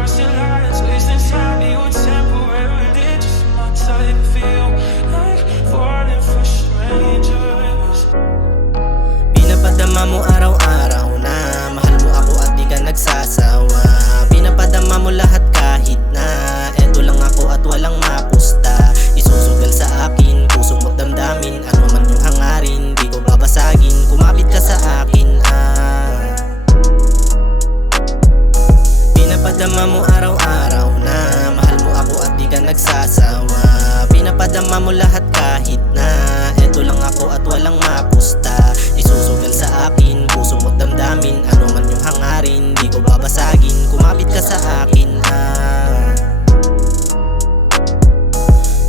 crossing lines, wasting time. You were temporarily just my type. Feel like falling for strangers. Pinapadama mo araw-araw na mahal mo ako at di ka nagsasawa. Pinapadama mo lahat kahit na eto lang ako at walang mapusta. Isusugal sa akin, puso mo't damdamin. Ano man yung hangarin, di ko babasagin. Kumapit ka sa akin Pinapadama mo araw-araw na mahal mo ako at di ka nagsasawa. Pinapadama mo lahat kahit na eto lang ako at walang mapusta. Isusugal sa akin, puso mo't damdamin. Ano man yung hangarin, di ko babasagin. Kumapit ka sa akin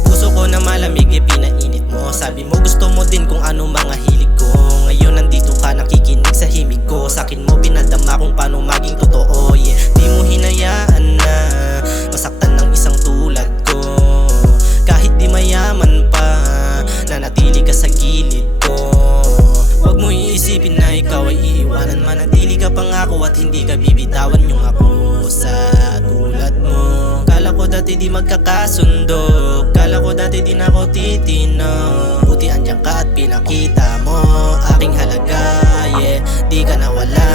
Puso ko na malamig pinainit mo. Sabi mo gusto mo din kung ano mga hilig ko. Ngayon nandito ka nakikinig sa himig ko. Sakin mo pinadama kung paano maging totoo, yeah. Di mo hinayaan na masaktan ng isang tulad ko. Kahit di mayaman pa, nanatili ka sa gilid ko. Huwag mo iisipin na ikaw ay iiwanan. Manatili ka pangako at hindi ka bibitawan yung ako sa tulad mo. Kala ko dati di magkakasundo, kala ko dati di na ako titino. Buti andyan ka at pinakita mo aking halaga, yeah. Di ka nawala